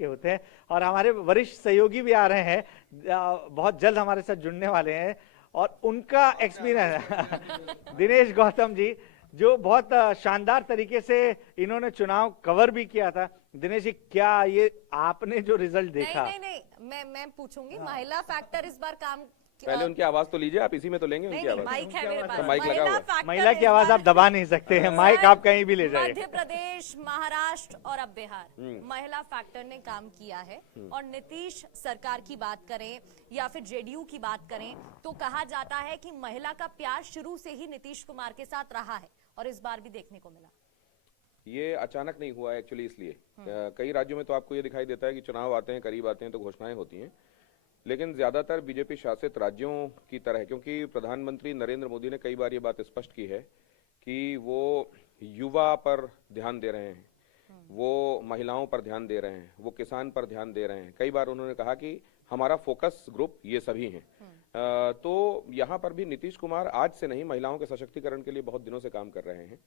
के होते हैं। और हमारे वरिष्ठ सहयोगी भी आ रहे हैं, बहुत जल्द हमारे साथ जुड़ने वाले हैं, और उनका एक्सपीरियंस दिनेश गौतम जी, जो बहुत शानदार तरीके से इन्होंने चुनाव कवर भी किया था। दिनेश जी, क्या ये आपने जो रिजल्ट देखा? नहीं, मैं पूछूंगी। महिला फैक्टर इस बार काम पहले उनकी आवाज तो लीजिए, आप इसी में तो लेंगे उनकी आवाज। माइक है मेरे पास। तो माइक लगा हुआ है। महिला की आवाज आप दबा नहीं सकते हैं, माइक आप कहीं भी ले जाइए। मध्य प्रदेश, महाराष्ट्र और अब बिहार, महिला फैक्टर ने काम किया है। और नीतीश सरकार की बात करें या फिर जेडीयू की बात करें तो कहा जाता है कि महिला का प्यार शुरू से ही नीतीश कुमार के साथ रहा है, और इस बार भी देखने को मिला। ये अचानक नहीं हुआ एक्चुअली, इसलिए कई राज्यों में तो आपको ये दिखाई देता है कि चुनाव आते हैं, करीब आते हैं तो घोषणाएं होती हैं, लेकिन ज्यादातर बीजेपी शासित राज्यों की तरह, क्योंकि प्रधानमंत्री नरेंद्र मोदी ने कई बार ये बात स्पष्ट की है कि वो युवा पर ध्यान दे रहे हैं, वो महिलाओं पर ध्यान दे रहे हैं, वो किसान पर ध्यान दे रहे हैं। कई बार उन्होंने कहा कि हमारा फोकस ग्रुप ये सभी हैं। तो यहाँ पर भी नीतीश कुमार आज से नहीं, महिलाओं के सशक्तिकरण के लिए बहुत दिनों से काम कर रहे हैं।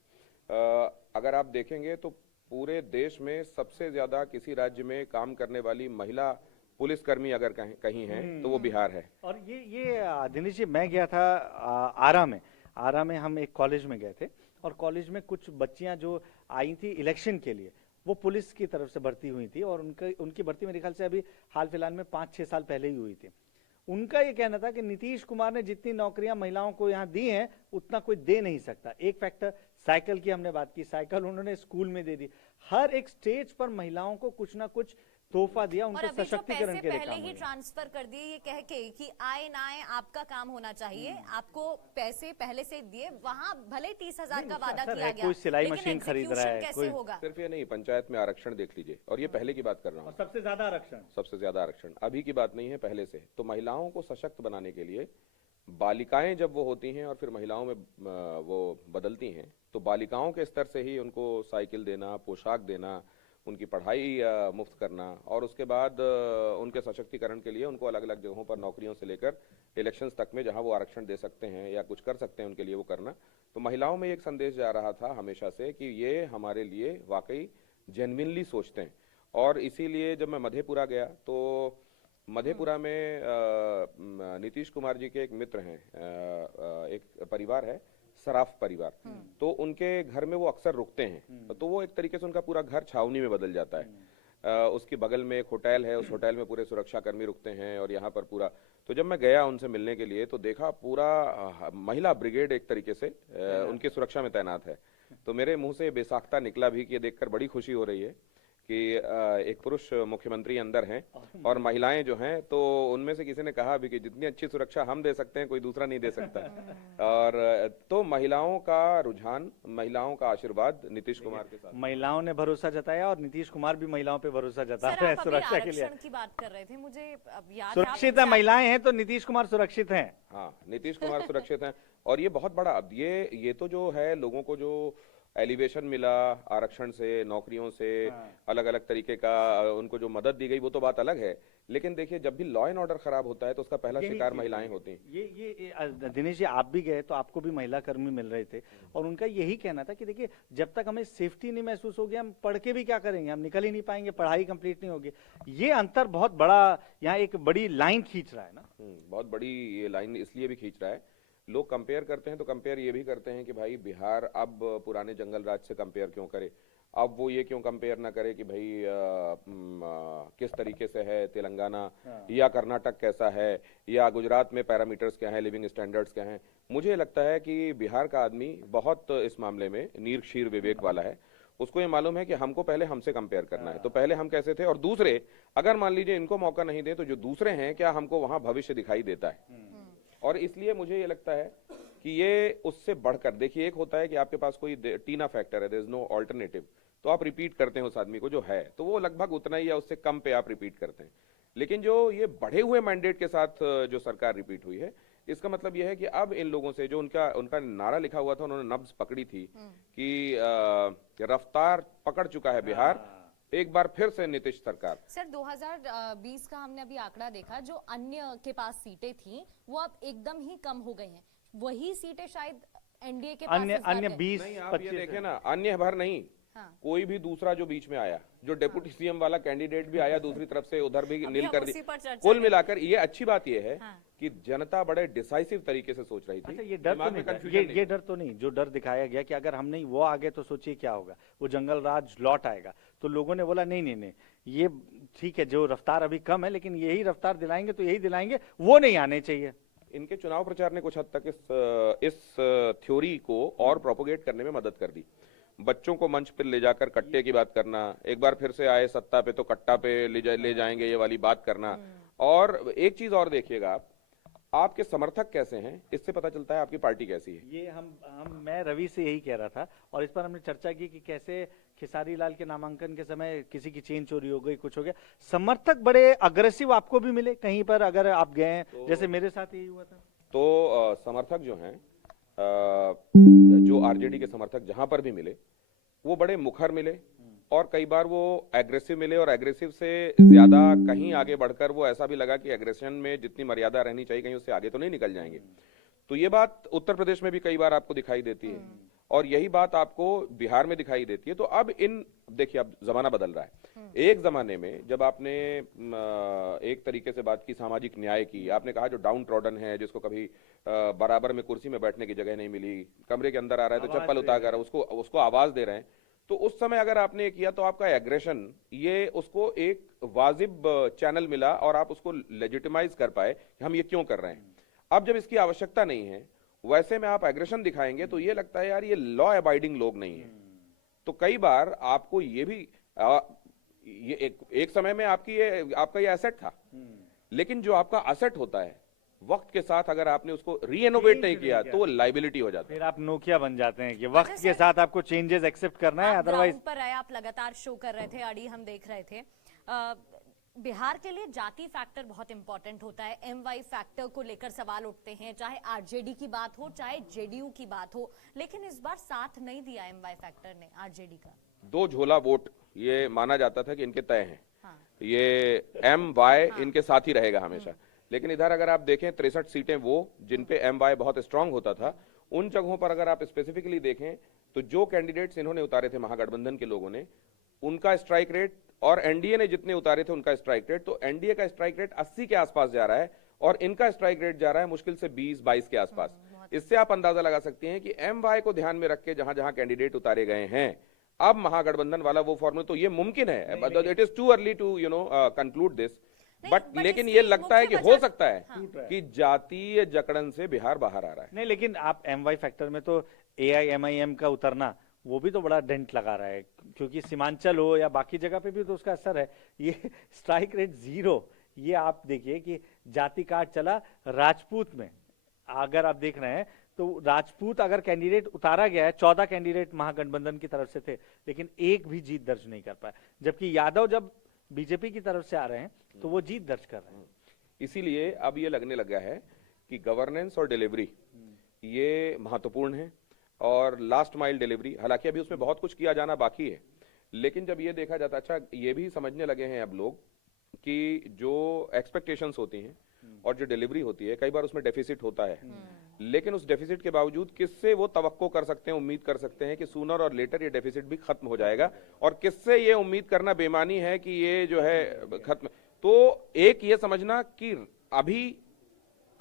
अगर आप देखेंगे तो पूरे देश में सबसे ज्यादा किसी राज्य में काम करने वाली महिला पुलिसकर्मी अगर कहीं है तो वो बिहार है। और ये दिनेश जी, मैं गया था आरा में हम एक कॉलेज में गए थे, और कॉलेज में कुछ बच्चियां जो आई थी इलेक्शन के लिए, वो पुलिस की तरफ से भर्ती हुई थी, और उनकी भर्ती मेरे ख्याल से अभी हाल फिलहाल में 5-6 साल पहले ही हुई थी। उनका ये कहना था कि नीतीश कुमार ने जितनी नौकरियां महिलाओं को यहाँ दी हैं उतना कोई दे नहीं सकता। एक फैक्टर साइकिल की हमने बात की, साइकिल उन्होंने स्कूल में दे दी। हर एक स्टेज पर महिलाओं को कुछ ना कुछ तोहफा दिया, उनके सशक्तिकरण के लिए पहले ही ट्रांसफर कर दिए, ये कह के कि आए ना आए आपका काम होना चाहिए, आपको पैसे पहले से दिए। वहाँ भले 30,000 का वादा किया गया, कोई सिलाई मशीन खरीद रहा है, कैसे होगा? सिर्फ ये नहीं, पंचायत में आरक्षण देख लीजिए, और ये पहले की बात कर रहा हूँ। सबसे ज्यादा आरक्षण अभी की बात नहीं है, पहले से। तो महिलाओं को सशक्त बनाने के लिए बालिकाएं जब वो होती हैं और फिर महिलाओं में वो बदलती हैं, तो बालिकाओं के स्तर से ही उनको साइकिल देना, पोशाक देना, उनकी पढ़ाई मुफ्त करना, और उसके बाद उनके सशक्तिकरण के लिए उनको अलग अलग जगहों पर नौकरियों से लेकर इलेक्शंस तक में जहां वो आरक्षण दे सकते हैं या कुछ कर सकते हैं उनके लिए वो करना। तो महिलाओं में एक संदेश जा रहा था हमेशा से कि ये हमारे लिए वाकई जेन्युइनली सोचते हैं। और इसीलिए जब मैं मधेपुरा गया तो मधेपुरा में नीतीश कुमार जी के एक मित्र हैं, एक परिवार है, सराफ परिवार, तो उनके घर में वो अक्सर रुकते हैं। तो वो एक तरीके से उनका पूरा घर छावनी में बदल जाता है। उसके बगल में एक होटल है, उस होटल में पूरे सुरक्षा कर्मी रुकते हैं, और यहाँ पर पूरा। तो जब मैं गया उनसे मिलने के लिए तो देखा पूरा महिला ब्रिगेड एक तरीके से उनकी सुरक्षा में तैनात है। तो मेरे मुंह से बेसाख्ता निकला भी कि ये देखकर बड़ी खुशी हो रही है कि एक पुरुष मुख्यमंत्री अंदर हैं और महिलाएं जो हैं, तो उनमें से किसी ने कहा भी कि जितनी अच्छी सुरक्षा हम दे सकते हैं कोई दूसरा नहीं दे सकता। और तो महिलाओं का रुझान, महिलाओं का आशीर्वाद नीतीश कुमार के साथ। महिलाओं ने भरोसा जताया, और नीतीश कुमार भी महिलाओं पे भरोसा जता रहे हैं सुरक्षा के लिए। की बात कर रहे थे, मुझे अब याद सुरक्षित है, महिलाएं हैं तो नीतीश कुमार सुरक्षित हैं। हाँ, नीतीश कुमार सुरक्षित हैं। और ये बहुत बड़ा, अब ये तो जो है लोगों को जो एलिवेशन मिला आरक्षण से, नौकरियों से, अलग अलग तरीके का उनको जो मदद दी गई, वो तो बात अलग है। लेकिन देखिए, जब भी लॉ एंड ऑर्डर खराब होता है तो उसका पहला शिकार महिलाएं होती हैं। ये दिनेश जी, आप भी गए तो आपको भी महिला कर्मी मिल रहे थे, और उनका यही कहना था कि देखिए, जब तक हमें सेफ्टी नहीं महसूस होगी, हम पढ़ के भी क्या करेंगे, हम निकल ही नहीं पाएंगे, पढ़ाई कंप्लीट नहीं होगी। ये अंतर बहुत बड़ा, यहाँ एक बड़ी लाइन खींच रहा है ना। बहुत बड़ी ये लाइन इसलिए भी खींच रहा है, लोग कंपेयर करते हैं तो कंपेयर ये भी करते हैं कि भाई बिहार अब पुराने जंगल राज से कंपेयर क्यों करे, अब वो ये क्यों कंपेयर ना करे कि भाई किस तरीके से है तेलंगाना या कर्नाटक कैसा है, या गुजरात में पैरामीटर्स क्या हैं, लिविंग स्टैंडर्ड्स क्या हैं। मुझे लगता है कि बिहार का आदमी बहुत इस मामले में नीर क्षीर विवेक वाला है। उसको ये मालूम है कि हमको पहले हमसे कंपेयर करना है, तो पहले हम कैसे थे, और दूसरे अगर मान लीजिए इनको मौका नहीं दे तो जो दूसरे हैं क्या हमको वहां भविष्य दिखाई देता है। और इसलिए मुझे ये लगता है कि ये उससे बढ़कर, देखिए, एक होता है कि आपके पास कोई टीना फैक्टर है, देयर इज नो अल्टरनेटिव, तो आप रिपीट करते हैं उस आदमी को जो है, तो वो लगभग उतना ही या उससे कम पे आप रिपीट करते हैं। लेकिन जो ये बढ़े हुए मैंडेट के साथ जो सरकार रिपीट हुई है, इसका मतलब यह है कि अब इन लोगों से जो उनका नारा लिखा हुआ था, उन्होंने नब्ज पकड़ी थी कि रफ्तार पकड़ चुका है बिहार, एक बार फिर से नीतीश सरकार। सर, 2020 का हमने अभी आंकड़ा देखा, जो अन्य के पास सीटें थी वो अब एकदम ही कम हो गई हैं। वही सीटें शायद एनडीए के पास अन्य 20-25 देखे ना, अन्य भर नहीं, हाँ। कोई भी दूसरा जो बीच में आया, जो डेप्यूटी सीएम वाला कैंडिडेट भी आया दूसरी तरफ से, उधर भी नील कर दी। कुल मिलाकर ये अच्छी बात ये है कि जनता बड़े डिसाइसिव तरीके से सोच रही थी। अच्छा, ये डर तो नहीं, ये डर तो नहीं, जो डर दिखाया गया कि अगर हम नहीं वो आगे तो सोचिए क्या होगा, वो जंगल राज लौट आएगा। तो लोगों ने बोला नहीं नहीं नहीं, ये ठीक है, जो रफ्तार अभी कम है लेकिन यही रफ्तार दिलाएंगे तो यही दिलाएंगे, वो नहीं आने चाहिए। इनके चुनाव प्रचार ने कुछ हद तक इस थ्योरी को और प्रोपोगेट करने में मदद कर दी। बच्चों को मंच पर ले जाकर कट्टे की बात करना, एक बार फिर से आए सत्ता पे तो कट्टा पे ले जाएंगे, ये वाली बात करना। और एक चीज और देखिएगा आप, आपके समर्थक कैसे हैं इससे पता चलता है आपकी पार्टी कैसी है। ये मैं रवि से यही कह रहा था, और इस पर हमने चर्चा की कि कैसे खेसारी लाल के नामांकन के समय किसी की चेन चोरी हो गई, कुछ हो गया, समर्थक बड़े अग्रेसिव आपको भी मिले कहीं पर अगर आप गए, तो जैसे मेरे साथ यही हुआ था। तो समर्थक जो हैं, जो आरजेडी के समर्थक जहां पर भी मिले वो बड़े मुखर मिले, और कई बार वो एग्रेसिव मिले, और एग्रेसिव से ज्यादा कहीं आगे बढ़कर वो ऐसा भी लगा कि एग्रेशन में जितनी मर्यादा रहनी चाहिए कहीं उससे आगे तो नहीं निकल जाएंगे। तो ये बात उत्तर प्रदेश में भी कई बार आपको दिखाई देती है, और यही बात आपको बिहार में दिखाई देती है। तो अब देखिए, अब जमाना बदल रहा है। एक जमाने में जब आपने एक तरीके से बात की, सामाजिक न्याय की, आपने कहा जो डाउन ट्रॉडन है, जिसको कभी बराबर में कुर्सी में बैठने की जगह नहीं मिली, कमरे के अंदर आ रहा है तो चप्पल उतार कर उसको आवाज दे रहे हैं, तो उस समय अगर आपने किया तो आपका एग्रेशन, ये उसको एक वाजिब चैनल मिला और आप उसको लेजिटिमाइज कर पाए कि हम ये क्यों कर रहे हैं। अब जब इसकी आवश्यकता नहीं है, वैसे में आप एग्रेशन दिखाएंगे तो ये लगता है यार ये लॉ अबाइडिंग लोग नहीं है। तो कई बार आपको ये भी ये एक समय में आपका ये एसेट था, लेकिन जो आपका एसेट होता है वक्त के साथ अगर आपने उसको रीइनोवेट नहीं किया तो वो लाइबिलिटी हो जाता है, फिर आप नोकिया बन जाते हैं कि वक्त के साथ आपको चेंजेस एक्सेप्ट करना है, अदरवाइज। पर रहे, आप लगातार शो कर रहे थे, अड़ी हम देख रहे थे। बिहार के लिए जाति फैक्टर बहुत इंपॉर्टेंट होता है, एमवाई फैक्टर को लेकर सवाल उठते हैं, चाहे आरजेडी की बात हो चाहे जेडीयू की बात हो, लेकिन इस बार साथ नहीं दिया एमवाई फैक्टर ने आरजेडी का। 2 झोला वोट ये माना जाता था कि इनके तय हैं। हाँ। ये एमवाई इनके साथ ही रहेगा हमेशा, लेकिन इधर अगर आप देखें 63 सीटें वो जिन पे एमवाई बहुत स्ट्रांग होता था, उन जगहों पर अगर आप स्पेसिफिकली देखें तो जो कैंडिडेट्स इन्होंने उतारे थे महागठबंधन के लोगों ने, उनका स्ट्राइक रेट, और एनडीए ने जितने उतारे थे उनका स्ट्राइक रेट, तो एनडीए का स्ट्राइक रेट 80 के आसपास जा रहा है और इनका स्ट्राइक रेट जा रहा है मुश्किल से 20-22 के आसपास। इससे आप अंदाजा लगा सकते हैं कि एमवाई को ध्यान में रख के जहां जहां कैंडिडेट उतारे गए हैं, अब महागठबंधन वाला वो फॉर्मूला, तो ये मुमकिन है। It is too early to conclude this, but लेकिन ये लगता है कि हो सकता है कि जातीय जकड़न से बिहार बाहर आ रहा है। नहीं, लेकिन आप एमवाई फैक्टर में तो एआईएमआईएम का उतरना, वो भी तो बड़ा डेंट लगा रहा है, क्योंकि सीमांचल हो या बाकी जगह पे भी तो उसका असर है। ये स्ट्राइक रेट 0, ये आप देखिए कि जाति कार्ड चला राजपूत में, अगर आप देख रहे हैं तो राजपूत अगर कैंडिडेट उतारा गया है, 14 कैंडिडेट महागठबंधन की तरफ से थे, लेकिन एक भी जीत दर्ज नहीं कर पाए, जबकि यादव जब बीजेपी की तरफ से आ रहे हैं तो वो जीत दर्ज कर रहे हैं। इसीलिए अब ये लगने लगा है कि गवर्नेंस और डिलीवरी ये महत्वपूर्ण है, और लास्ट माइल डिलीवरी, हालांकि अभी उसमें बहुत कुछ किया जाना बाकी है, लेकिन जब ये देखा जाता, अच्छा ये भी समझने लगे हैं अब लोग कि जो एक्सपेक्टेशंस होती हैं और जो डिलीवरी होती है, कई बार उसमें डेफिसिट होता है, लेकिन उस डेफिसिट के बावजूद किससे वो तवक्को कर सकते हैं, उम्मीद कर सकते हैं कि सूनर और लेटर ये डेफिसिट भी खत्म हो जाएगा, और किससे ये उम्मीद करना बेमानी है कि ये जो है खत्म। तो एक ये समझना कि अभी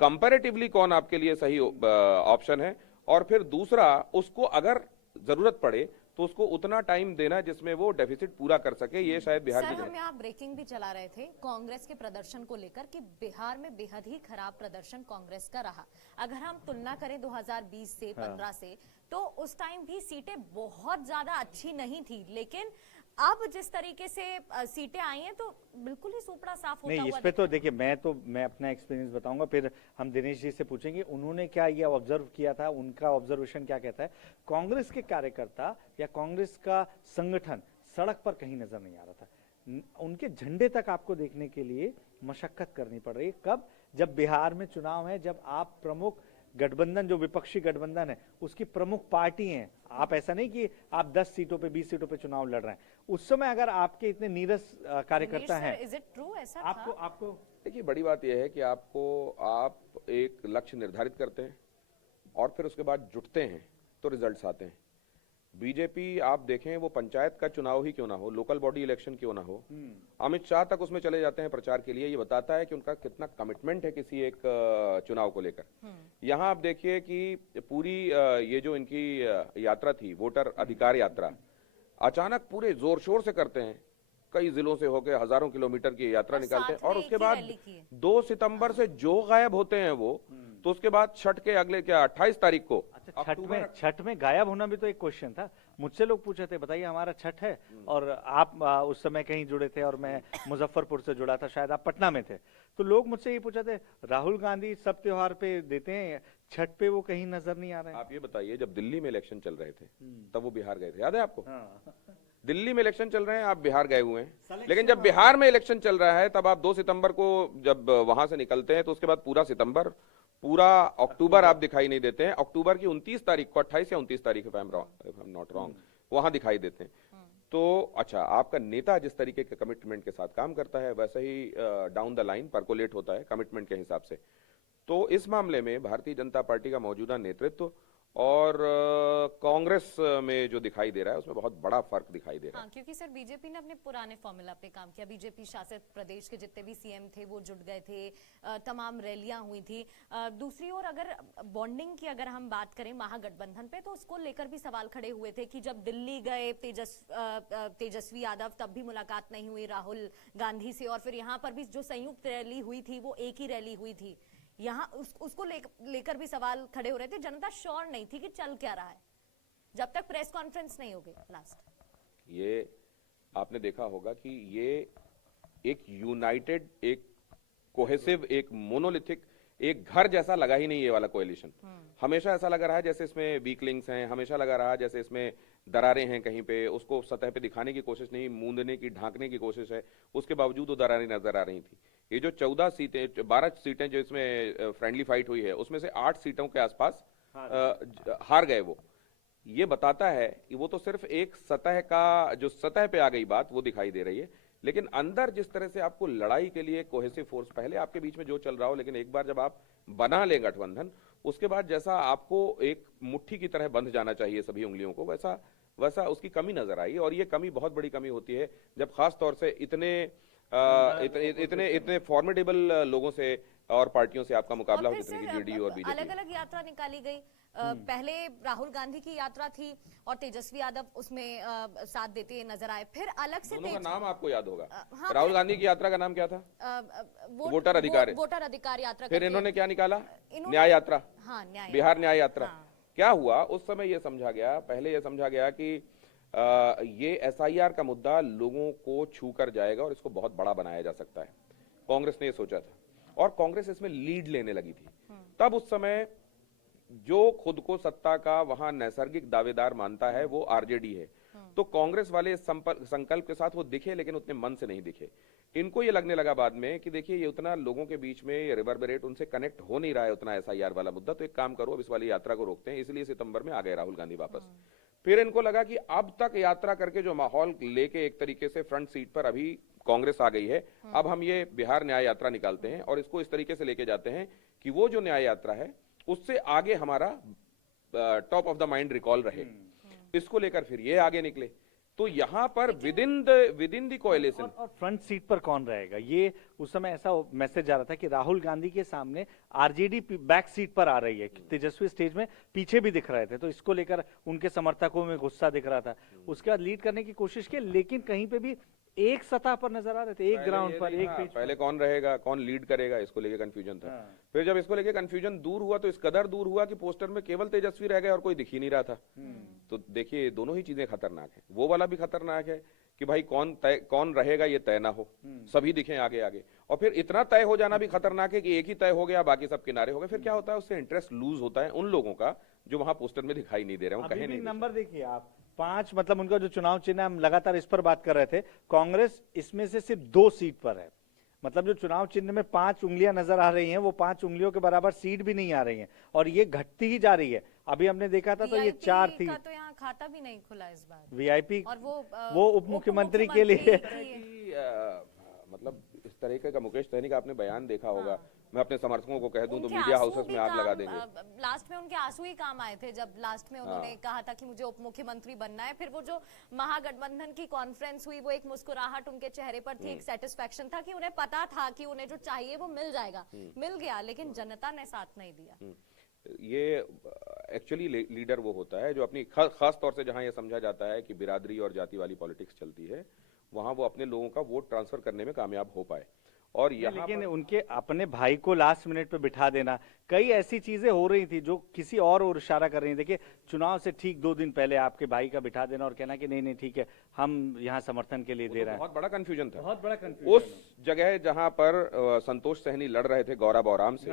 कंपैरेटिवली कौन आपके लिए सही ऑप्शन है, और फिर दूसरा उसको अगर जरूरत पड़े तो उसको उतना टाइम देना जिसमें वो डेफिसिट पूरा कर सके। ये शायद बिहार की हम यहाँ ब्रेकिंग भी चला रहे थे कांग्रेस के प्रदर्शन को लेकर कि बिहार में बेहद ही खराब प्रदर्शन कांग्रेस का रहा। अगर हम तुलना करें 2020 से 15 से, तो उस टाइम भी सीटें बहुत ज्यादा अच्छी नहीं थी, लेकिन अब जिस तरीके से सीटें आई हैं तो बिल्कुल ही सुपड़ा साफ होता हुआ। नहीं, इस पे तो देखिए मैं अपना एक्सपीरियंस बताऊंगा, फिर हम दिनेश जी से पूछेंगे उन्होंने क्या ये ऑब्जर्व किया था, उनका ऑब्जर्वेशन क्या कहता है। कांग्रेस के कार्यकर्ता या कांग्रेस का संगठन सड़क पर कहीं नजर नहीं आ रहा था, उनके झंडे तक आपको देखने के लिए मशक्कत करनी पड़ रही है। कब? जब बिहार में चुनाव है, जब आप प्रमुख गठबंधन, जो विपक्षी गठबंधन है उसकी प्रमुख पार्टी हैं, आप ऐसा नहीं कि आप 10 सीटों पे 20 सीटों पे चुनाव लड़ रहे हैं, उस समय अगर आपके इतने नीरस कार्यकर्ता हैं, इज इट ट्रू ऐसा आपको देखिए, बड़ी बात यह है कि आप एक लक्ष्य निर्धारित करते हैं और फिर उसके बाद जुटते हैं तो रिजल्ट्स आते हैं। बीजेपी आप देखें वो पंचायत का चुनाव ही क्यों ना हो, लोकल बॉडी इलेक्शन क्यों ना हो, अमित शाह तक उसमें चले जाते हैं प्रचार के लिए। ये बताता है कि उनका कितना कमिटमेंट है किसी एक चुनाव को लेकर। यहाँ आप देखिए कि पूरी ये जो इनकी यात्रा थी, वोटर अधिकार यात्रा, अचानक पूरे जोर शोर से करते हैं, कई जिलों से होकर हजारों किलोमीटर की यात्रा निकालते हैं, और उसके बाद 2 सितंबर से जो गायब होते हैं वो, तो उसके बाद छठ के अगले 28 तारीख को। अच्छा, छठ में गायब होना भी तो एक क्वेश्चन था। मुझसे लोग पूछे थे, बताइए हमारा छठ है, और आप उस समय कहीं जुड़े थे और मैं मुजफ्फरपुर से जुड़ा था, शायद आप पटना में थे, तो लोग मुझसे ये पूछे थे, राहुल गांधी सब त्योहार पे देते हैं, छठ पे वो कहीं नजर नहीं आ रहे हैं। आप ये बताइए, जब दिल्ली में इलेक्शन चल रहे थे तब वो बिहार गए थे, याद है आपको? दिल्ली में इलेक्शन चल रहे हैं, आप बिहार गए हुए हैं, लेकिन जब बिहार में इलेक्शन चल रहा है तब आप 2 सितंबर को जब वहां से निकलते हैं तो उसके बाद पूरा सितंबर, पूरा अक्टूबर आप दिखाई नहीं देते हैं। अक्टूबर की 29 तारीख को, 28 या 29 तारीख if I am not wrong, वहां दिखाई देते हैं। तो अच्छा, आपका नेता जिस तरीके के कमिटमेंट के साथ काम करता है वैसे ही डाउन द लाइन परकोलेट होता है कमिटमेंट के हिसाब से। तो इस मामले में भारतीय जनता पार्टी का मौजूदा नेतृत्व और कांग्रेस में जो दिखाई दे रहा है उसमें बहुत बड़ा फर्क दिखाई दे रहा है। हाँ, क्योंकि सर बीजेपी ने अपने पुराने फॉर्मूला पे काम किया। बीजेपी शासित प्रदेश के जितने भी सीएम थे वो जुट गए थे, तमाम रैलियां हुई थी। दूसरी ओर अगर बॉन्डिंग की अगर हम बात करें महागठबंधन पे, तो उसको लेकर भी सवाल खड़े हुए थे कि जब दिल्ली गए तेजस्वी यादव तब भी मुलाकात नहीं हुई राहुल गांधी से, और फिर यहाँ पर भी जो संयुक्त रैली हुई थी वो एक ही रैली हुई थी। यहाँ उसको लेकर भी सवाल खड़े हो रहे थे। जनता श्योर नहीं थी कि चल क्या रहा है जब तक प्रेस कॉन्फ्रेंस नहीं हो गई लास्ट। ये आपने देखा होगा कि ये एक यूनाइटेड, एक कोहेसिव, एक मोनोलिथिक, एक घर जैसा लगा ही नहीं ये वाला कोएलिशन। हमेशा ऐसा लगा रहा है जैसे इसमें वीक लिंक्स हैं, हमेशा लगा रहा है जैसे इसमें दरारें हैं, कहीं पे उसको सतह पे दिखाने की कोशिश नहीं, मूंदने की, ढांकने की कोशिश है, उसके बावजूद वो दरारें नजर आ रही थी। ये जो 14 सीटें, 12 सीटें जो इसमें फ्रेंडली फाइट हुई है, उसमें से 8 सीटों के आसपास हार गए वो। ये बताता है कि वो तो सिर्फ एक सतह का, जो सतह पे आ गई बात वो दिखाई दे रही है, लेकिन अंदर जिस तरह से आपको लड़ाई के लिए कोहेसिव फोर्स, पहले आपके बीच में जो चल रहा हो, लेकिन एक बार जब आप बना लें गठबंधन, उसके बाद जैसा आपको एक मुट्ठी की तरह बंध जाना चाहिए सभी उंगलियों को, वैसा उसकी कमी नजर आई। और ये कमी बहुत बड़ी कमी होती है जब खास तौर से इतने फॉर्मेडेबल लोगों से और पार्टियों से आपका मुकाबला हो, जितने की जेडीयू और बीजेपी। अलग अलग यात्रा निकाली गई। पहले राहुल गांधी की यात्रा थी और तेजस्वी यादव उसमें साथ देते नजर आए। फिर अलग से दोनों का नाम आपको याद होगा। हाँ, राहुल गांधी की यात्रा का नाम क्या था? वोटर अधिकार यात्रा। फिर इन्होंने क्या निकाला? न्याय यात्रा। हाँ, बिहार न्याय यात्रा। क्या हुआ उस समय? ये समझा गया, पहले ये समझा गया कि ये एसआईआर का मुद्दा लोगों को छू कर जाएगा और इसको बहुत बड़ा बनाया जा सकता है। कांग्रेस ने ये सोचा था और कांग्रेस इसमें लीड लेने लगी थी। तब उस समय जो खुद को सत्ता का वहां नैसर्गिक दावेदार मानता है वो आरजेडी है। तो कांग्रेस वाले संकल्प के साथ वो दिखे, लेकिन उतने मन से नहीं दिखे। इनको ये लगने लगा बाद में कि देखिए ये उतना लोगों के बीच में ये रिवर्बरेट उनसे कनेक्ट हो नहीं रहा है उतना एसआईआर वाला मुद्दा, तो एक काम करो, अब इस वाली यात्रा को रोकते हैं। इसलिए सितंबर में आ गए राहुल गांधी वापस। फिर इनको लगा कि अब तक यात्रा करके जो माहौल लेके एक तरीके से फ्रंट सीट पर अभी कांग्रेस आ गई है, अब हम ये बिहार न्याय यात्रा निकालते हैं और इसको इस तरीके से लेके जाते हैं कि वो जो न्याय यात्रा है उससे आगे हमारा top of the mind recall रहे। इसको लेकर फिर ये आगे निकले। तो यहाँ पर विद इन द कोएलिशन और फ्रंट सीट पर कौन रहेगा, ये उस समय ऐसा मैसेज आ रहा था कि राहुल गांधी के सामने आरजेडी बैक सीट पर आ रही है। तेजस्वी स्टेज में पीछे भी दिख रहे थे, तो इसको लेकर उनके समर्थकों में गुस्सा दिख रहा था। उसके बाद लीड करने की कोशिश की, लेकिन कहीं पे भी एक सतह पर नजर आ रहे थे, एक ग्राउंड पर, एक पेज। पहले कौन रहेगा, कौन लीड करेगा, इसको लेके कंफ्यूजन था। फिर जब इसको लेके कंफ्यूजन दूर हुआ तो इस कदर दूर हुआ कि पोस्टर में केवल तेजस्वी रह गए और कोई दिख ही नहीं रहा था। तो देखिए दोनों ही चीजें खतरनाक है। वो वाला भी खतरनाक है कि भाई कौन रहेगा ये तय ना हो, सभी दिखें आगे आगे। और फिर इतना तय हो जाना भी खतरनाक है कि एक ही तय हो गया, बाकी सब किनारे हो गए। फिर क्या होता है, उससे इंटरेस्ट लूज होता है उन लोगों का जो वहां पोस्टर में दिखाई नहीं दे रहे, कहे नहीं। नंबर देखिए आप, 5, मतलब उनका जो चुनाव चिन्ह, हम लगातार इस पर बात कर रहे थे। कांग्रेस इसमें से सिर्फ 2 सीट पर है, मतलब जो चुनाव चिन्ह में 5 उंगलियां नजर आ रही हैं, वो 5 उंगलियों के बराबर सीट भी नहीं आ रही हैं, और ये घटती ही जा रही है। अभी हमने देखा था तो ये 4 थी। तो यहाँ खाता भी नहीं खुला इस बार वीआईपी, और वो उप मुख्यमंत्री के लिए। मतलब इस तरीके का मुकेश सहनी का आपने बयान देखा होगा, मैं अपने समर्थकों को कह दूं तो उनके मीडिया आंसू हाउसेस भी में आग लगा काम, देंगे। लास्ट में उनके आंसू ही काम आए थे जब लास्ट में उन्होंने कहा था कि मुझे उप मुख्यमंत्री बनना है। फिर वो जो महागठबंधन की कॉन्फ्रेंस हुई, वो एक मुस्कुराहट उनके चेहरे पर थी, एक सेटिस्फेक्शन था कि उन्हें पता था कि उन्हें जो चाहिए वो मिल जाएगा, मिल गया, लेकिन जनता ने साथ नहीं दिया। ये एक्चुअली लीडर वो होता है जो अपनी खास तौर से जहां ये समझा जाता है कि बिरादरी और जाति वाली पॉलिटिक्स चलती है, वहां वो अपने लोगों का वोट ट्रांसफर करने में कामयाब हो पाए। और यहाँ लेकिन उनके अपने भाई को लास्ट मिनट पे बिठा देना, कई ऐसी चीजें हो रही थी जो किसी और इशारा कर रही थी। देखिए, चुनाव से ठीक 2 दिन पहले आपके भाई का बिठा देना और कहना कि नहीं नहीं ठीक है, हम यहाँ समर्थन के लिए दे रहे हैं। बहुत बड़ा कंफ्यूजन था, बहुत बड़ा कंफ्यूजन। उस जगह जहां पर संतोष सहनी लड़ रहे थे गौरव बौराम से,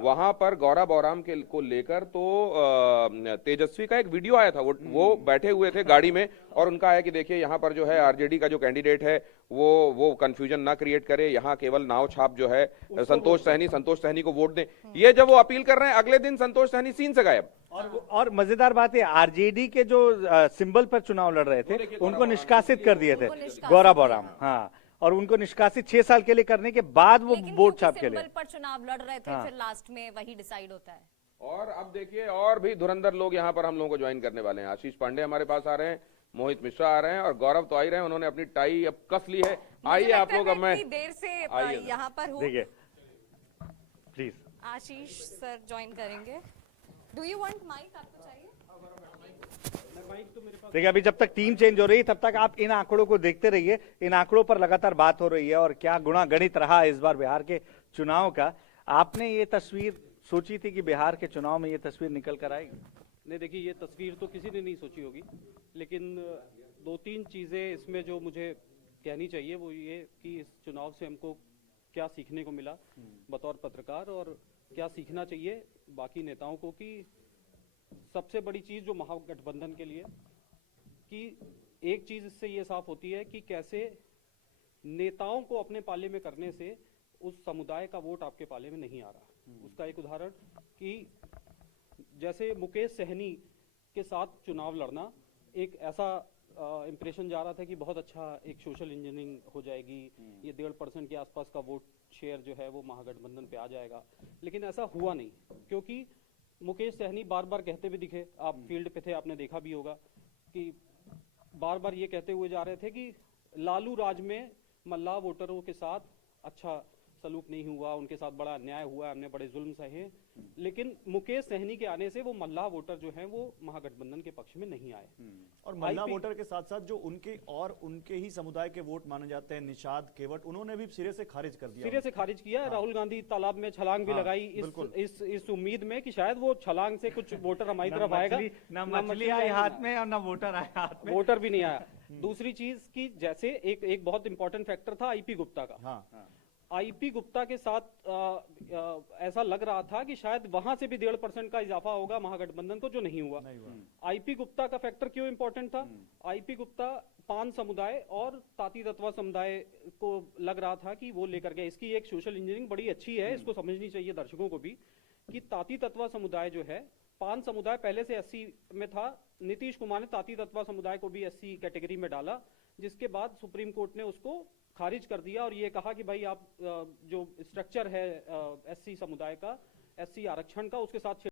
वहां पर गौरव बौराम के को लेकर तो तेजस्वी का एक वीडियो आया था, वो बैठे हुए थे गाड़ी में और उनका आया कि देखिए यहाँ पर जो है आरजेडी का जो कैंडिडेट है वो कंफ्यूजन ना क्रिएट करे, यहाँ केवल नाव छाप जो है संतोष सहनी को वोट दें। ये जब वो अपील कर रहे हैं, अगले दिन संतोष सहनी सीन से गायब। और मजेदार बात है, आरजेडी के जो सिंबल पर चुनाव लड़ रहे थे उनको निष्कासित कर दिए थे गौरव बौराम। हाँ, और उनको निष्कासित 6 साल के लिए करने के बाद वो वोट छाप के लिए पर चुनाव लड़ रहे थे, फिर लास्ट में वही डिसाइड होता है। और अब देखिए और भी धुरंधर लोग यहाँ पर हम लोगों को ज्वाइन करने वाले हैं। आशीष पांडे हमारे पास आ रहे हैं, मोहित मिश्रा आ रहे हैं और गौरव तो आ ही रहे हैं, उन्होंने अपनी टाई अब कस ली है। आइए आप लोग, अब मैं देर से यहाँ पर हूँ। देखिए प्लीज आशीष सर ज्वाइन करेंगे। Do you want mic? आपको चाहिए? देखिए, अभी जब तक टीम चेंज हो रही है तब तक आप इन आंकड़ों को देखते रहिए। इन आंकड़ों पर लगातार बात हो रही है और क्या गुणा गणित रहा इस बार बिहार के चुनाव का। आपने ये तस्वीर सोची थी कि बिहार के चुनाव में ये तस्वीर निकल कर आएगी? नहीं, देखिए ये तस्वीर तो किसी ने नहीं सोची होगी, लेकिन 2-3 चीज़ें इसमें जो मुझे कहनी चाहिए वो ये कि इस चुनाव से हमको क्या सीखने को मिला बतौर पत्रकार, और क्या सीखना चाहिए बाकी नेताओं को। कि सबसे बड़ी चीज़ जो महागठबंधन के लिए, कि एक चीज़ इससे ये साफ होती है कि कैसे नेताओं को अपने पाले में करने से उस समुदाय का वोट आपके पाले में नहीं आ रहा। उसका एक उदाहरण कि जैसे मुकेश सहनी के साथ चुनाव लड़ना, एक ऐसा इंप्रेशन जा रहा था कि बहुत अच्छा एक सोशल इंजीनियरिंग हो जाएगी, ये 1.5% के आसपास का वोट शेयर जो है वो महागठबंधन पे आ जाएगा, लेकिन ऐसा हुआ नहीं। क्योंकि मुकेश सहनी बार बार कहते भी दिखे, आप फील्ड पे थे, आपने देखा भी होगा कि बार बार ये कहते हुए जा रहे थे कि लालू राज में मल्लाह वोटरों के साथ अच्छा सलूक नहीं हुआ, उनके साथ बड़ा अन्याय हुआ, हमने बड़े जुल्म सहे। लेकिन मुकेश सहनी के आने से वो मल्लाह वोटर जो हैं वो महागठबंधन के पक्ष में नहीं आए। और मल्लाह वोटर के साथ साथ जो उनके ही समुदाय के वोट माने जाते हैं, निषाद केवट, उन्होंने भी सिरे से खारिज कर दिया। सिरे से खारिज किया। राहुल गांधी तालाब में छलांग भी लगाई इस उम्मीद में कि शायद वो छलांग से कुछ वोटर हमारी तरफ आएगा। ना मछली आई हाथ में और ना वोटर आया हाथ में, वोटर भी नहीं आया। दूसरी चीज की जैसे एक बहुत इंपॉर्टेंट फैक्टर था आईपी गुप्ता का। आईपी गुप्ता के साथ ऐसा लग रहा था कि शायद वहां से भी 1.5% का इजाफा होगा महागठबंधन को, जो नहीं हुआ। आईपी गुप्ता का फैक्टर क्यों इंपॉर्टेंट था? आईपी गुप्ता पान समुदाय और ताती तत्वा समुदाय को लग रहा था कि वो लेकर गए। इसकी एक सोशल इंजीनियरिंग बड़ी अच्छी है, इसको समझनी चाहिए दर्शकों को भी, कि ताती तत्वा समुदाय जो है, पान समुदाय पहले से SC में था, नीतीश कुमार ने ताती तत्वा समुदाय को भी SC कैटेगरी में डाला, जिसके बाद सुप्रीम कोर्ट ने उसको खारिज कर दिया और ये कहा कि भाई आप जो स्ट्रक्चर है SC समुदाय का, SC आरक्षण का, उसके साथ